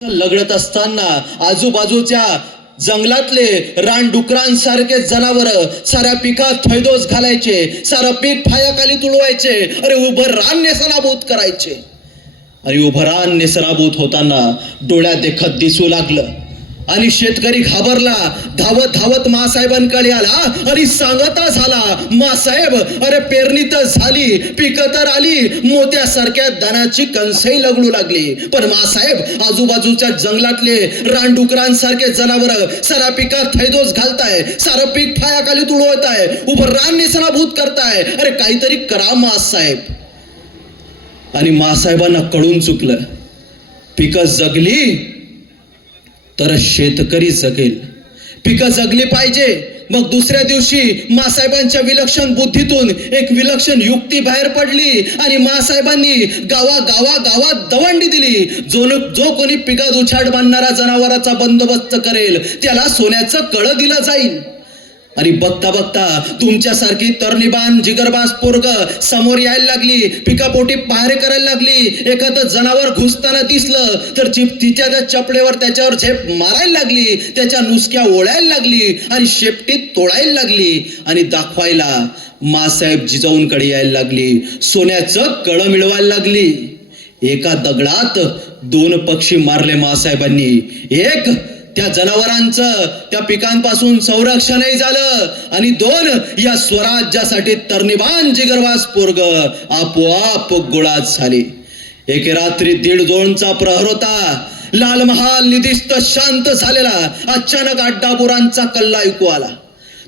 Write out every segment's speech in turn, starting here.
लगडत असताना आजूबाजूच्या जंगलातले रानडुकरांसारखे जनावर साऱ्या पिकात थैदोस घालायचे, सारं पीक फायाखाली तुडवायचे, अरे उभं रान नेसनाभूत करायचे. आणि उभं रान नेसनाभूत होताना डोळ्यात देखत दिसू लागलं आणि शेतकरी घाबरला. धावत धावत मासाहेबांकडे आला आणि सांगता झाला, मासाहेब अरे पेरणी तर झाली, पिकं तर आली, मोत्यासारख्या दाण्याची कणसही लगडू लागली, पण मासाहेब आजूबाजूच्या जंगलातले रानडुकरांसारखे जनावर साऱ्या पिकात थैदोस घालताय, सारं पीक फायाखाली तुडवताय, उभं रान नेसनाभूत करताय, अरे काहीतरी करा मासाहेब. आणि मासाहेबांना कळून चुकलं, पिकं जगली तर शेतकरी जगेल, पिकं जगली पाहिजे. मग दुसऱ्या दिवशी मासाहेबांच्या विलक्षण बुद्धीतून एक विलक्षण युक्ती बाहेर पडली आणि मासाहेबांनी गावात दवंडी दिली. जो कोणी पिकात उछाड बांधणारा जनावराचा बंदोबस्त करेल त्याला सोन्याचं कळं दिलं जाईल. आणि बघता बघता तुमच्यासारखी तरणीबान जिगरबाज पोरग समोर यायला लागली, पिकापोटी पहारे करायला लागली. एखादं जनावर घुसताना दिसलं तर तिच्या चपडेवर त्याच्यावर झेप मारायला लागली, त्याच्या नुसक्या ओढायला लागली आणि शेपटीत तोडायला लागली आणि दाखवायला मासाहेब जिजाऊंकडे यायला लागली, सोन्याचं कळं मिळवायला लागली. एका दगडात दोन पक्षी मारले मासाहेबांनी. एक, त्या जनावरांचं त्या पिकांपासून संरक्षणही झालं आणि दोन, या स्वराज्यासाठी तरणीबान जिगरबाज पोरग आपोआप गोळात झाली. एके रात्री 1:30चा प्रहर होता. लाल महाल निदिस्त शांत झालेला. अचानक अड्डाबोरांचा कल्ला ऐकू आला.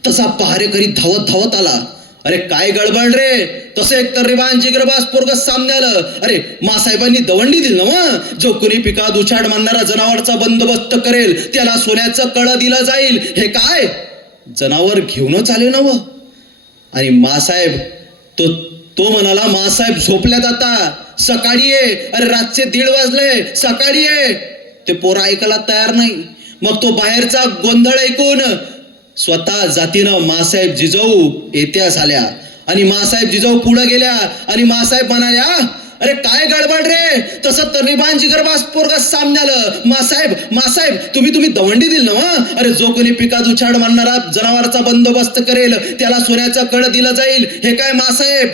तसा पहारेकरी धावत धावत आला. अरे काय गडबड रे? तसं एक तरणीबान जिगरबाज पोरग सामने आलं. अरे मासाहेबांनी दवंडी दिली ना, जो कोणी पिकात उछाड मारणारा जनावरचा बंदोबस्त करेल त्याला सोन्याचं कळं दिलं जाईल. हे काय? जनावर घेऊनच आले ना. आणि मासाहेब तो म्हणाला, मासाहेब झोपल्यात आता, सकाळी ये. अरे रातचे 1:30 वाजले, सकाळी ये. ते पोरं ऐकायला तयार नाही. मग तो बाहेरचा गोंधळ ऐकून स्वतः जातीनं मासाहेब जिजाऊ येत्या झाल्या आणि मासाहेब जिजाऊ पुढे गेल्या आणि मासाहेब म्हणाल्या, अरे काय गडबड रे? तसं तरणीबान जिगरबाज पोरग सामने आलं. मासाहेब तुम्ही दवंडी दिली ना. अरे जो कोणी पिकात उछाड मारणारा जनावराचा बंदोबस्त करेल त्याला सोन्याचं कळं दिलं जाईल. हे काय मासाहेब?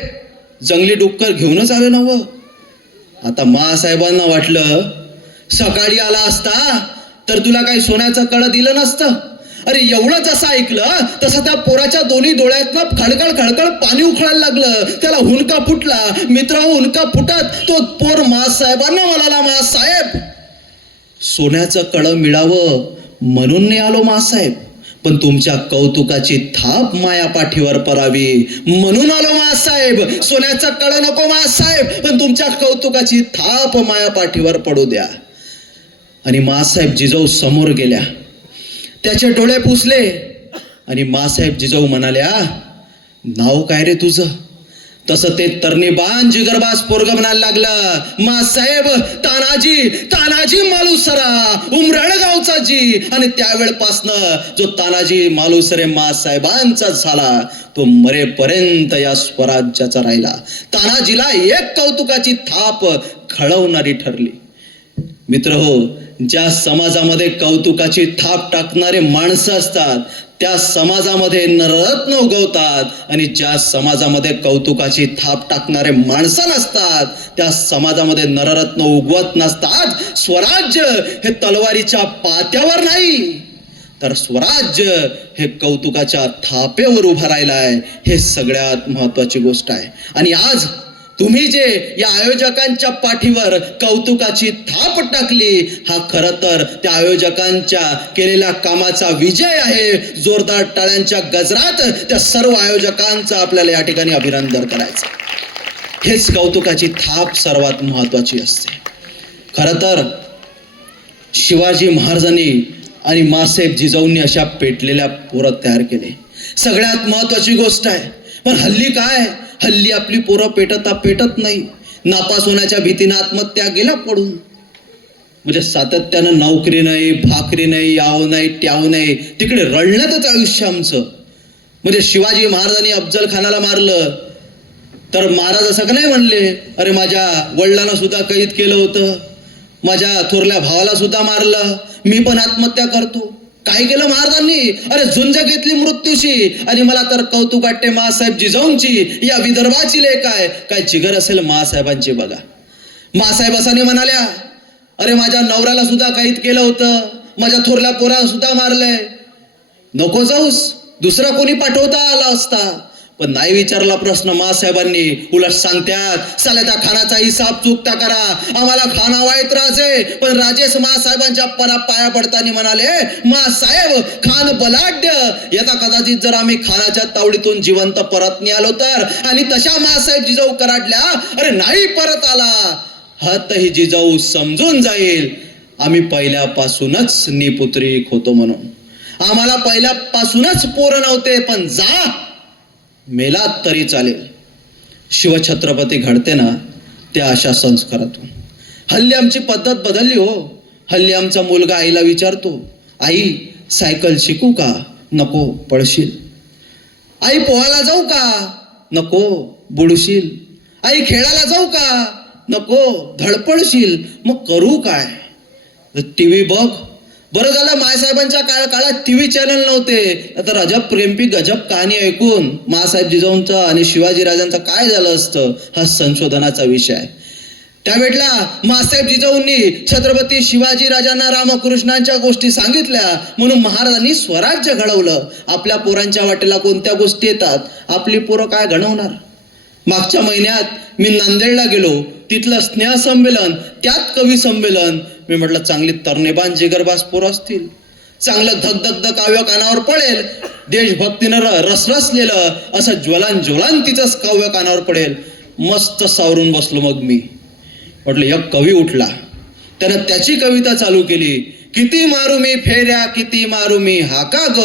जंगली डुक्कर घेऊनच आले ना. आता मासाहेबांना वाटलं, सकाळी आला असता तर तुला काही सोन्याचं कळं दिलं नसतं. अरे एवढं जसं ऐकलं तसं त्या पोराच्या दोन्ही डोळ्यातनं खळखळ पाणी उखळायला लागलं. त्याला हुंदका फुटला. मित्र हुंदका फुटत तो पोर मासाहेबांना म्हणाला, मासाहेब सोन्याचं कळं मिळावं म्हणून नाही आलो मासाहेब, पण तुमच्या कौतुकाची थाप माया पाठीवर परावी म्हणून आलो मासाहेब. सोन्याचं कळं नको मासाहेब, पण तुमच्या कौतुकाची थाप माया पाठीवर पडू द्या. आणि मासाहेब जिजाऊ समोर गेल्या. त्याचे डोळे पुसले आणि मासाहेब जिजाऊ म्हणाल्या, नाव काय रे तुझं? तसं ते तरणीबान जिगरबाज पोरग म्हणायला लागलं, मासाहेब तानाजी मालुसरा, उमराळ गावचा जी. आणि त्यावेळपासनं जो तानाजी मालुसरे मासाहेबांचा झाला तो मरेपर्यंत या स्वराज्याचा राहिला. तानाजीला एक कौतुकाची थाप खळवणारी ठरली. मित्र हो, ज्या समाजामध्ये कौतुकाची थाप टाकणारे माणसं असतात त्या समाजामध्ये नररत्न उगवतात आणि ज्या समाजामध्ये कौतुकाची थाप टाकणारे माणसं नसतात त्या समाजामध्ये नररत्न उगवत नसतात. स्वराज्य हे तलवारीच्या पात्यावर नाही तर स्वराज्य हे कौतुकाच्या थापेवर उभा राहिलाय. हे सगळ्यात महत्वाची गोष्ट आहे. आणि आज तुम्ही जे या आयोजकांच्या पाठीवर कौतुकाची थाप टाकली, हा खरं तर त्या आयोजकांच्या केलेल्या कामाचा विजय आहे. जोरदार टाळ्यांच्या गजरात त्या सर्व आयोजकांचं आपल्याला या ठिकाणी अभिनंदन करायचं. हेच कौतुकाची थाप सर्वात महत्वाची असते. खरं तर शिवाजी महाराजांनी आणि मासाहेब जिजाऊंनी अशा पेटलेल्या पोरं तयार केले. सगळ्यात महत्वाची गोष्ट आहे. पण हल्ली आपली पोरं पेटत नाही. नापास होण्याच्या भीतीनं आत्महत्या गेला पडून. म्हणजे सातत्यानं नोकरी नाही, भाकरी नाही, याव नाही, ट्याव नाही, तिकडे रडण्यातच आयुष्य आमचं. म्हणजे शिवाजी महाराजांनी अफजल खानाला मारलं तर महाराज असं का नाही म्हणले, अरे माझ्या वडिलांना सुद्धा कैद केलं होतं, माझ्या थोरल्या भावाला सुद्धा मारलं, मी पण आत्महत्या करतो. काय केलं महाराजांनी? अरे झुंज घेतली मृत्यूशी. आणि मला तर कौतुक वाटते मासाहेब जिजाऊंची, या विदर्भाची लेक आहे. काय जिगर असेल मासाहेबांची बघा. मासाहेब असाने म्हणाल्या, अरे माझ्या नवऱ्याला सुद्धा कैद केलं होतं, माझ्या थोरल्या पोराला सुद्धा मारलंय, नको जाऊस, दुसरा कोणी पाठवता आला असता. पण नाही विचारला प्रश्न मासाहेबांनी. उलट सांगत्यात, साल्या त्या खानाचा हिसाब चुकता करा, आम्हाला खाना वाईट राजे. पण राजेश मासाहेबांच्या पाया पडताना म्हणाले, मासाहेब खान बलाढ्य, यथा कदाचित जर आम्ही खानाच्या तावडीतून जिवंत परत नाही आलो तर. आणि तशा मासाहेब जिजाऊ कराडल्या, अरे नाही परत आला हातही जिजाऊ समजून जाईल आम्ही पहिल्यापासूनच निपुत्रिक होतो म्हणून. आम्हाला पहिल्यापासूनच पोरं नव्हते, पण जा मेलात तरी चालेल. शिवछत्रपती घडते ना त्या अशा संस्कारातून. हल्ली आमची पद्धत बदलली हो. हल्ली आमचा मुलगा आईला विचारतो, आई सायकल शिकू का? नको पडशील. आई पोहायला जाऊ का? नको बुडशील. आई खेळायला जाऊ का? नको धडपडशील. मग करू काय? टीव्ही बघ. बरं झालं मायसाहेबांच्या काळात टीव्ही चॅनल नव्हते, आता अजब प्रेमपी गजब कहाणी ऐकून मासाहेब जिजाऊंचा आणि शिवाजी राजांचं काय झालं असतं हा संशोधनाचा विषय आहे. त्यावेळेला मासाहेब जिजाऊंनी छत्रपती शिवाजी राजांना रामकृष्णांच्या गोष्टी सांगितल्या, म्हणून महाराजांनी स्वराज्य घडवलं. आपल्या पोरांच्या वाटेला कोणत्या गोष्टी येतात, आपली पोरं काय घडवणार. मागच्या महिन्यात मी नांदेडला गेलो, तिथलं स्नेहसंमेलन, त्यात कवी संमेलन. मी म्हटलं चांगली तरणेबान जिगरबाज पोरं असतील, चांगलं धगधगध काव्य कानावर पडेल, देशभक्तीनं रसरसलेलं असं ज्वलन तिचंच काव्य कानावर पडेल. मस्त सावरून बसलो. मग मी म्हटलं एक कवी उठला, त्यानं त्याची कविता चालू केली. किती मारू मी फेऱ्या, किती मारू मी हाका ग,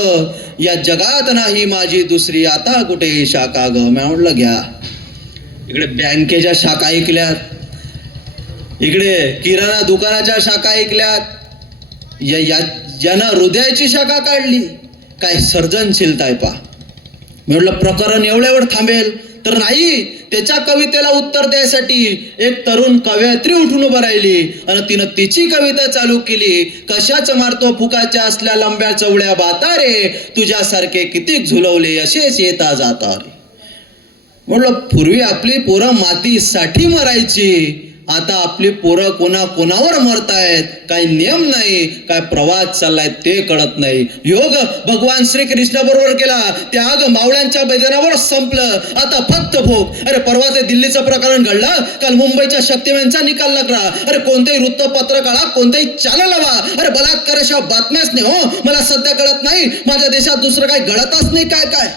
या जगात नाही माझी दुसरी आता कुठे शाखा ग. मी म्हटलं घ्या. इकडे बँकेच्या शाखा ऐकल्यात, इकडे किराणा दुकानाच्या शाखा ऐकल्यात, यानं हृदयाची शाखा काढली. काय सर्जनशीलता आहे पा. मी म्हटलं प्रकरण एवढ्यावर थांबेल तर नाही. त्याच्या कवितेला उत्तर द्यायसाठी एक तरुण कवयित्री उठून उभं राहिली आणि तिनं तिची कविता चालू केली. कशाच मारतो फुकाच्या असल्या लंब्या चवड्या बाता रे, तुझ्यासारखे किती झुलवले असेच येता जाता रे. म्हटलं पूर्वी आपली पोरं मातीसाठी मरायची, आता आपली पोरं कोणावर मरतायत, काही नियम नाही, काय प्रवास चाललाय ते कळत नाही. योग भगवान श्रीकृष्ण बरोबर केला, त्याग मावळ्यांच्या मैदानावर संपलं, आता फक्त भोग. अरे परवा ते दिल्लीचं प्रकरण घडलं, काल मुंबईच्या शक्तिमेनचा निकाल लागला. अरे कोणतेही वृत्तपत्र काढा, कोणतेही चॅनल लावा, अरे बलात्काराच्या बातम्याच नाही हो. मला सध्या कळत नाही माझ्या देशात दुसरं काही घडतच नाही. काय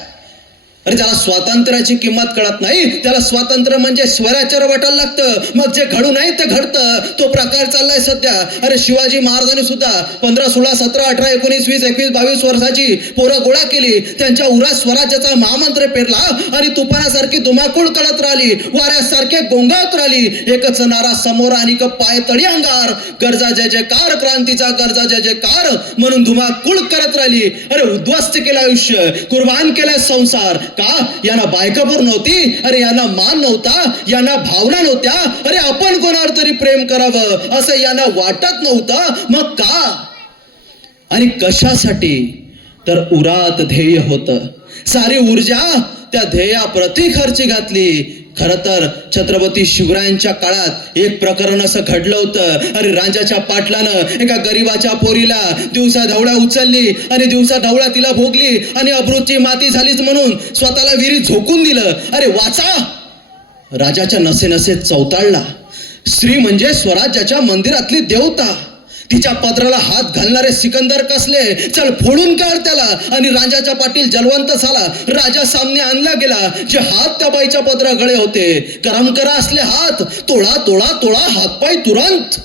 अरे त्याला स्वातंत्र्याची किंमत कळत नाही. त्याला स्वातंत्र्य म्हणजे स्वराज्य वाटायला लागतं, मग जे घडू नाही ते घडतं. तो प्रकार चाललाय सध्या. अरे शिवाजी महाराजांनी सुद्धा 15, 16, 17, 18, 19, 20, 21, 22 वर्षाची पोरं गोळा केली, त्यांच्या उरात स्वराज्याचा महामंत्र पेरला आणि तुफानासारखी धुमाकूळ कळत राहिली, वाऱ्यासारखे गोंगावत राहिली. एकच नारा समोर आणि पाय तळी अंगार, गरजा जय जयकार, क्रांतीचा गरजा जय जयकार म्हणून धुमाकूळ करत राहिली. अरे उद्ध्वस्त केलं आयुष्य, कुर्बान केलं संसार. का? यांना बायकापूर नव्हती, अरे यांना मान नव्हता, यांना भावना नव्हत्या, अरे आपण कोणावर तरी प्रेम करावं असं यांना वाटत नव्हतं. मग का आणि कशासाठी? तर उरात ध्येय होतं. सारी ऊर्जा त्या ध्येयाप्रती खर्ची घातली. खरं तर छत्रपती शिवरायांच्या काळात एक प्रकरण असं घडलं होतं. अरे राजाच्या पाटलानं एका गरीबाच्या पोरीला दिवसा ढवळा उचलली आणि दिवसा ढवळा तिला भोगली आणि अब्रूची माती झालीच म्हणून स्वतःला विहिरीत झोकून दिलं. अरे वाचा. राजाच्या नसे नसे चवताळला. स्त्री म्हणजे स्वराज्याच्या मंदिरातली देवता. तिच्या पत्राला हात घालणारे सिकंदर कसले, चल फोडून काढ त्याला. आणि राजाच्या पाटील जलवंत झाला. राजा सामने आणला गेला. जे हात त्या बाईच्या पत्रा गळे होते, करम करा असले हात, तोळा तोळा तोळा हातपाय तुरंत.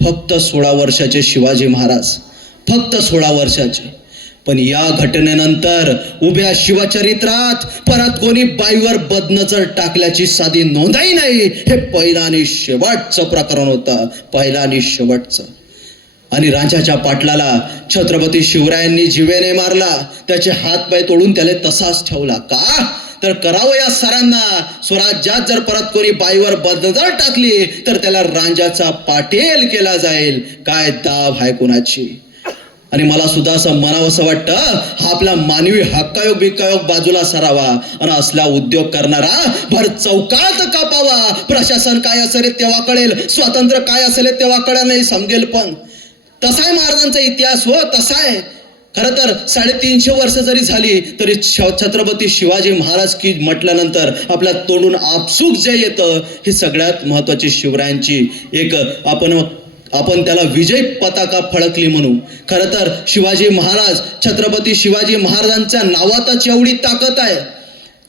फक्त 16 वर्षाचे शिवाजी महाराज, फक्त 16 वर्षाचे. पण या घटनेनंतर उभ्या शिवचरित्रात परत कोणी बाईवर बदनजर टाकल्याची साधी नोंदही नाही. हे पहिलं आणि शेवटचं प्रकरण होतं, पहिलं आणि शेवटचं. आणि राजाच्या पाटलाला छत्रपती शिवरायांनी जिवेने मारला. त्याचे हात पाय तोडून त्याला तसाच ठेवला. का? तर करावं या सरांना. स्वराज्यात जर परत कोणी बाईवर बदजर टाकली तर त्याला रांजाचा पाटील केला जाईल. काय दाब आहे कुणाची. आणि मला सुद्धा असं म्हणावंसं वाटतं, हा आपला मानवी हक्कायोग बिक्कायोग बाजूला सरावा आणि असला उद्योग करणारा भर चौकात कापावा. प्रशासन काय असेल तेव्हा कळेल, स्वातंत्र्य काय असेल तेव्हा कळेल, नाही समजेल. पण तसा आहे महाराजांचा इतिहास. हो तसा आहे. खरं तर 350 वर्ष जरी झाली तरी छत्रपती शिवाजी महाराज की म्हटल्यानंतर आपल्या तोंडून आपसूक जे येतं हे सगळ्यात महत्वाची शिवरायांची एक आपण त्याला विजय पताका फळकली म्हणू. खरं तर शिवाजी महाराज, छत्रपती शिवाजी महाराजांच्या नावातच एवढी ताकद आहे.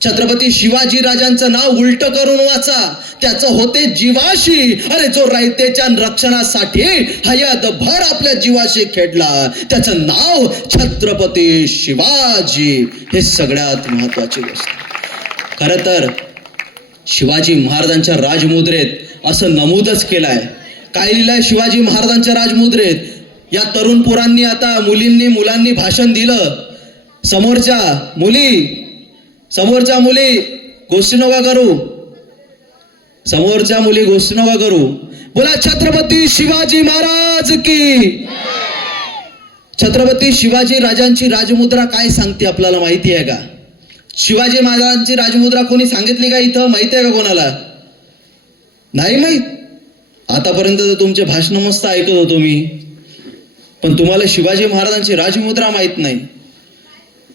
छत्रपती शिवाजी राजांचं नाव उलट करून वाचा, त्याचं होते जीवाशी. अरे जो रायतेच्या रक्षणासाठी हयातभर आपल्या जीवाशी खेळला त्याचं नाव छत्रपती शिवाजी. हे सगळ्यात महत्वाची गोष्ट. खरं तर शिवाजी महाराजांच्या राजमुद्रेत असं नमूदच केलंय. काय लिहिलंय शिवाजी महाराजांच्या राजमुद्रेत? या तरुण पोरांनी आता मुलांनी भाषण दिलं. समोरच्या मुली गोष्टी नका करू. समोरच्या मुली गोष्टी नका करू. बोला छत्रपती शिवाजी महाराज की. छत्रपती शिवाजी राजांची राजमुद्रा काय सांगते आपल्याला माहिती आहे का? शिवाजी महाराजांची राजमुद्रा कोणी सांगितली का इथं? माहिती आहे का कोणाला? नाही माहित. आतापर्यंत तर तुमचे भाषण मस्त ऐकत होतो मी, पण तुम्हाला शिवाजी महाराजांची राजमुद्रा माहित नाही.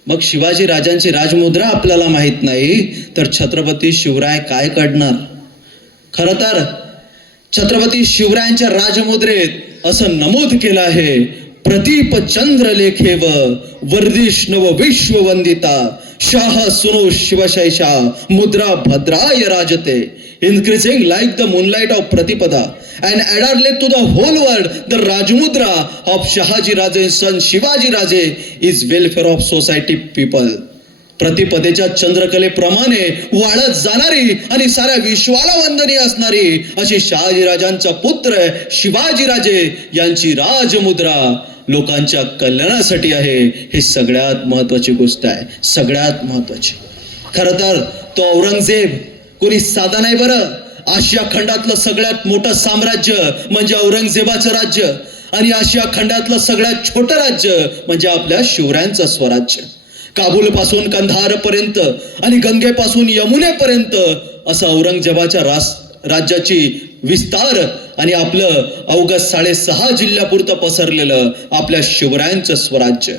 मग शिवाजी राजांची राजमुद्रा आपल्याला माहित नाही तर छत्रपती शिवराय काय काढणार? खरं तर छत्रपती शिवरायांच्या राजमुद्रेत असं नमूद केलं आहे, प्रदीप चंद्र लेखेव वर्धिष्णव विश्ववंदिता शाह सुनो शिवशैषा मुद्रा भद्राय राजते increasing like the moonlight of Pratipada and adorned to the whole world. The Rajmudra of Shahaji Raje's son Shivaji Raje is welfare of society people. प्रतिपदेच्या चंद्रकलेप्रमाणे वाढत जाणारी आणि साऱ्या विश्वाला वंदनीय असणारी अशी शहाजी राजांचा पुत्र शिवाजी राजे यांची राजमुद्रा लोकांच्या कल्याणासाठी आहे. हे सगळ्यात महत्वाची गोष्ट आहे, सगळ्यात महत्वाची. खरं तर तो औरंगजेब कोणी साधा नाही बरं. आशिया खंडातलं सगळ्यात मोठं साम्राज्य म्हणजे औरंगजेबाचं राज्य आणि आशिया खंडातलं सगळ्यात छोटं राज्य म्हणजे आपल्या शिवरायांचं स्वराज्य. काबूल पासून कंधार पर्यंत आणि गंगेपासून यमुनेपर्यंत असं औरंगजेबाच्या राज्याची विस्तार आणि आपलं अवघ 6.5 जिल्ह्यापुरतं पसरलेलं आपल्या शिवरायांचं स्वराज्य.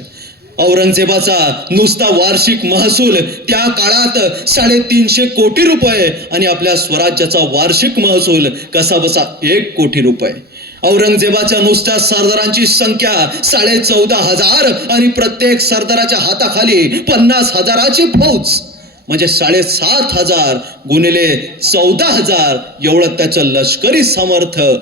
औरंगजेबाचा नुसता वार्षिक महसूल त्या काळात 350 कोटी रुपये आणि आपल्या स्वराज्याचा वार्षिक महसूल कसा बसा 1 कोटी रुपये. औरंगजेबाच्या नुसत्या सरदारांची संख्या 14,500 आणि प्रत्येक सरदाराच्या हाताखाली 50,000ची फौज म्हणजे 7,500 गुणिले 14,000 एवढं त्याचं लष्करी सामर्थ्य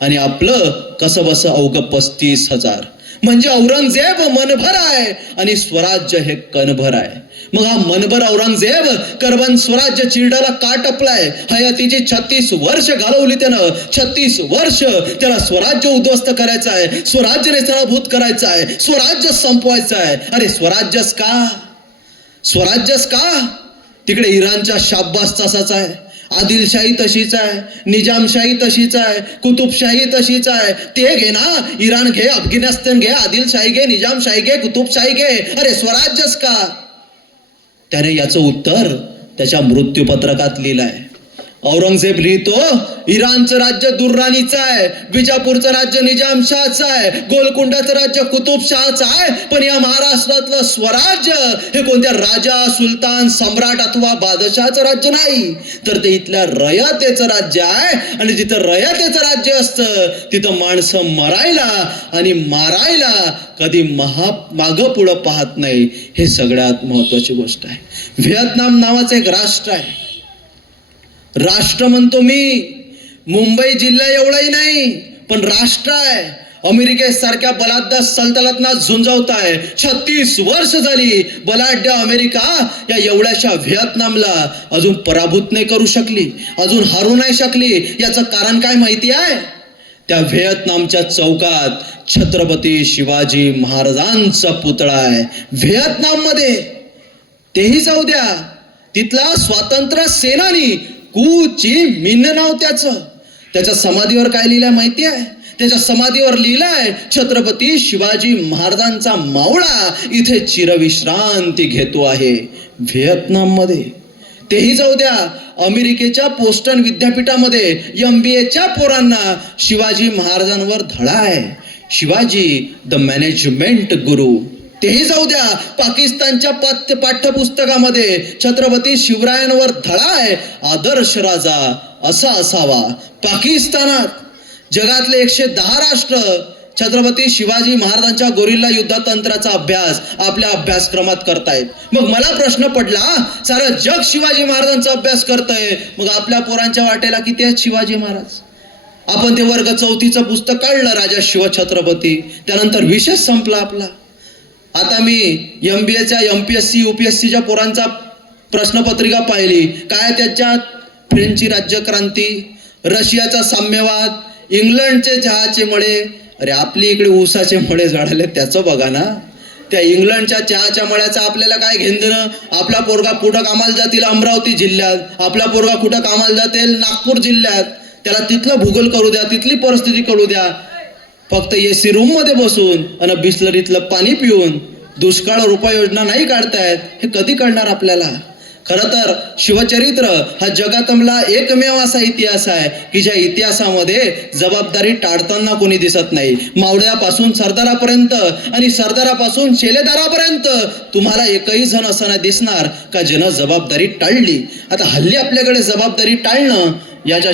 आणि आपलं कसं बस अवघ 35,000. म्हणजे औरंगजेब मनभर आहे आणि स्वराज्य हे कणभर आहे. मग हा मनभर औरंगजेब करबन स्वराज्य चिरडाला का टपलाय? हयातीची 36 वर्ष घालवली त्यानं. 36 वर्ष त्याला स्वराज्य उद्ध्वस्त करायचं आहे, स्वराज्य नेस्तनाभूत करायचं आहे, स्वराज्य संपवायचं आहे. अरे स्वराज्यच का? स्वराज्यच का? तिकडे इराणच्या शाब्बास तसाच आहे, आदिलशाही तशीच आहे, निजामशाही तशीच आहे, कुतुबशाही तशीच आहे. ते घे ना, इराण घे, अफगाणिस्तान घे, आदिलशाही घे, निजामशाही घे, कुतुबशाही घे. अरे स्वराज्यच का? त्याने याचं उत्तर त्याच्या मृत्यूपत्रकात लिहिलं आहे. औरंगजेब लिहितो, इराणचं राज्य दुर्राणीचं आहे, बिजापूरचं राज्य निजामशाहचं आहे, गोलकुंडाचं राज्य कुतुबशाहचं आहे, पण या महाराष्ट्रातलं स्वराज्य हे कोणत्या राजा, सुलतान, सम्राट अथवा बादशाहचं राज्य नाही, तर ते इथल्या रयतेचं राज्य आहे. आणि जिथं रयतेचं राज्य असतं तिथं माणसं मरायला आणि मारायला कधी मागं पुढं पाहत नाही. हे सगळ्यात महत्वाची गोष्ट आहे. व्हिएतनाम नावाचं एक राष्ट्र आहे. राष्ट्र म्हणतो मी, मुंबई जिल्हा एवढाही नाही, पण राष्ट्र आहे. अमेरिकेसारख्या बलाढ्य सल्तनतना झुंजवत आहे. 36 वर्ष झाली बलाढ्य अमेरिका या एवढ्याशा व्हिएतनामला अजून पराभूत नाही करू शकली, अजून हारू नाही शकली. याचं कारण काय माहिती आहे? त्या व्हिएतनामच्या चौकात छत्रपती शिवाजी महाराजांचा पुतळा आहे. व्हिएतनाम मध्ये तेही जाऊ द्या, तिथला स्वातंत्र्य सेनानी कू ची मिन नाव त्याच्या समाधीवर काय लिहिलंय माहिती आहे? त्याच्या समाधीवर लिहिलंय, छत्रपती शिवाजी महाराजांचा मावळा इथे चिरविश्रांती घेतो आहे व्हिएतनाम मध्ये. तेही जाऊ द्या, अमेरिकेच्या पोस्टन विद्यापीठामध्ये MBAच्या पोरांना शिवाजी महाराजांवर धडा आहे. शिवाजी द मॅनेजमेंट गुरु. तेही जाऊ द्या, पाकिस्तानच्या पाठ्यपुस्तकामध्ये छत्रपती शिवरायांवर धडा आहे, आदर्श राजा असा असावा. पाकिस्तानात जगातले 110 राष्ट्र छत्रपती शिवाजी महाराजांच्या गोरिल्ला युद्धतंत्राचा अभ्यास आपल्या अभ्यासक्रमात करतायत. मग मला प्रश्न पडला, सारं जग शिवाजी महाराजांचा अभ्यास करतंय, मग आपल्या पोरांच्या वाटेला किती आहेत शिवाजी महाराज? आपण ते वर्ग 4चं पुस्तक काढलं, राजा शिवछत्रपती, त्यानंतर विषय संपला आपला. आता मी MBAच्या MPSC UPSCच्या पोरांचा प्रश्नपत्रिका पाहिली. काय त्याच्यात? फ्रेंचची राज्यक्रांती, रशियाचा साम्यवाद, इंग्लंडचे चहाचे मळे. अरे आपली इकडे ऊसाचे मळे झाडाले त्याचं बघा ना. त्या इंग्लंडच्या चहाच्या मळ्याचं आपल्याला काय घेणं? आपला पोरगा कुठं कामाला जातील अमरावती जिल्ह्यात, आपला पोरगा कुठं कामाला जातील नागपूर जिल्ह्यात. त्याला तिथलं भूगोल करू द्या, तिथली परिस्थिती कळू द्या. फक्त AC रूम मध्ये बसून आणि बिस्लरीतलं पाणी पिऊन दुष्काळावर उपाययोजना नाही काढतायत, हे कधी कळणार आपल्याला? खरं तर शिवचरित्र हा जगातला एकमेव असा इतिहास आहे की ज्या इतिहासामध्ये जबाबदारी टाळताना कोणी दिसत नाही. मावळ्यापासून सरदारापर्यंत आणि सरदारापासून शेलेदारापर्यंत तुम्हाला एकही जण असं नाही दिसणार का ज्यानं जबाबदारी टाळली. आता हल्ली आपल्याकडे जबाबदारी टाळणं याच्या